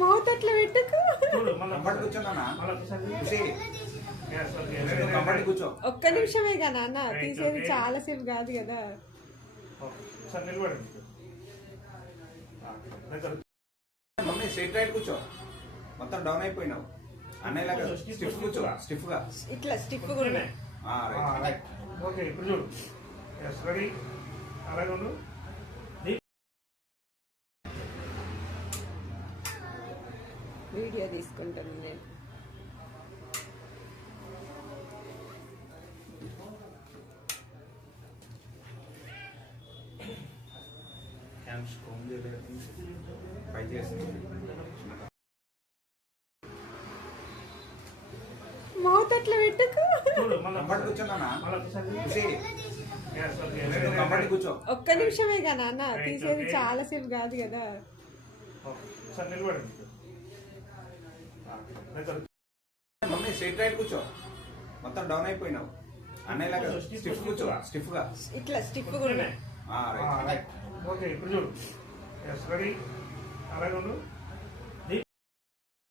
Mouth అట్లా పెట్టుకో. ఒక్క నిమిషమే కదా నాన్న తీసేది, చాలా సేపు కాదు కదా. మమ్మీ స్ట్రైట్ రైట్ కూర్చో, మొత్తం డౌన్ అయిపోయినావు. అన్నయ్యలాగా స్టిఫ్ కూర్చో, స్టిఫ్ గా ఇట్లా స్టిఫ్ కూడా. ఓకే ఇప్పుడు చూడు. రెడీ, అలాగే ఉండు. వీడియో తీసుకుంటాను నేను. మౌత్ అట్లా పెట్టుకో. కూర్చో. ఒక్క నిమిషమే కదా నాన్న తీసేది, చాలా సేపు కాదు కదా. మమ్మీ స్ట్రైట్ రైట్ కూర్చో, మొత్తం డౌన్ అయిపోయినావు. అన్నయ్యలాగా స్టిఫ్ కూర్చో, స్టిఫ్ గా ఇట్లా స్టిఫ్ కూడా. ఓకే ఇప్పుడు చూడు. రెడీ, అలాగే ఉండు.